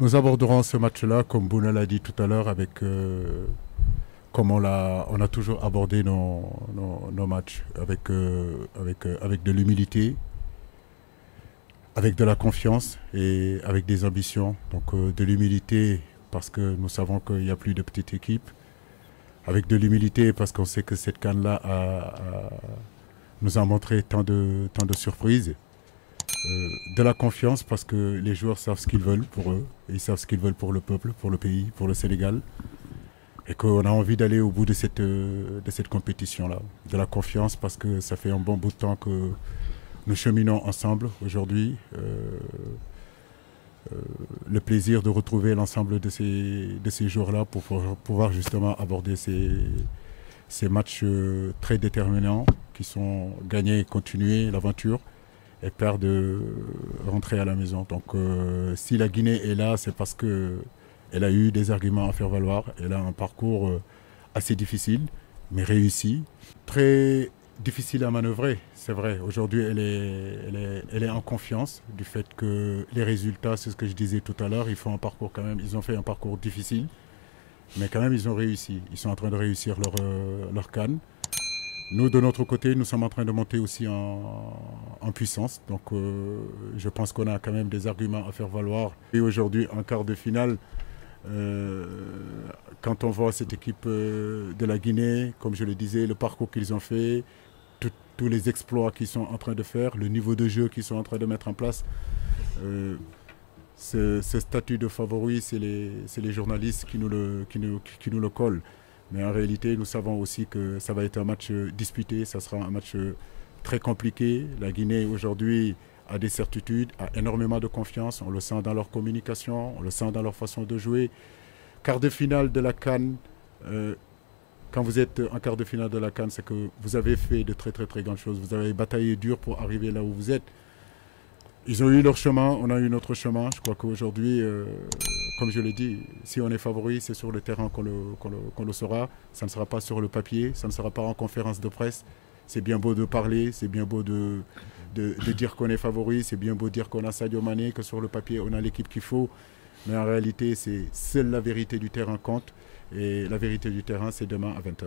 Nous aborderons ce match-là, comme Bouna l'a dit tout à l'heure, avec comme on a toujours abordé nos matchs, avec de l'humilité, avec de la confiance et avec des ambitions. Donc de l'humilité parce que nous savons qu'il n'y a plus de petite équipe. Avec de l'humilité parce qu'on sait que cette canne-là nous a montré tant de surprises. De la confiance parce que les joueurs savent ce qu'ils veulent pour eux, et ils savent ce qu'ils veulent pour le peuple, pour le pays, pour le Sénégal, et qu'on a envie d'aller au bout de cette compétition-là. De la confiance parce que ça fait un bon bout de temps que nous cheminons ensemble aujourd'hui. Le plaisir de retrouver l'ensemble de ces jours-là pour pouvoir justement aborder ces matchs très déterminants qui sont gagnés et continuer l'aventure et peur de rentrer à la maison. Donc si la Guinée est là, c'est parce que elle a eu des arguments à faire valoir. Elle a un parcours assez difficile, mais réussi. Très difficile à manœuvrer, c'est vrai. Aujourd'hui, elle est en confiance du fait que les résultats, c'est ce que je disais tout à l'heure, ils ont fait un parcours difficile, mais quand même, ils ont réussi. Ils sont en train de réussir leur CAN. Nous, de notre côté, nous sommes en train de monter aussi en puissance. Donc, je pense qu'on a quand même des arguments à faire valoir. Et aujourd'hui, en quart de finale, euh, quand on voit cette équipe de la Guinée, comme je le disais, le parcours qu'ils ont fait, tous les exploits qu'ils sont en train de faire, le niveau de jeu qu'ils sont en train de mettre en place, euh, ce statut de favori, c'est les journalistes qui nous le collent. Mais en réalité, nous savons aussi que ça va être un match disputé, ça sera un match très compliqué. La Guinée aujourd'hui a des certitudes, a énormément de confiance, on le sent dans leur communication, on le sent dans leur façon de jouer. Quart de finale de la CAN, euh, quand vous êtes en quart de finale de la CAN, c'est que vous avez fait de très très très grandes choses. Vous avez bataillé dur pour arriver là où vous êtes. Ils ont eu leur chemin, on a eu notre chemin. Je crois qu'aujourd'hui, comme je l'ai dit, si on est favori, c'est sur le terrain qu'on le saura. Ça ne sera pas sur le papier, ça ne sera pas en conférence de presse. C'est bien beau de parler, c'est bien beau de dire qu'on est favori, c'est bien beau de dire qu'on a Sadio Mané, que sur le papier, on a l'équipe qu'il faut. Mais en réalité, c'est seule la vérité du terrain compte. Et la vérité du terrain, c'est demain à 20h.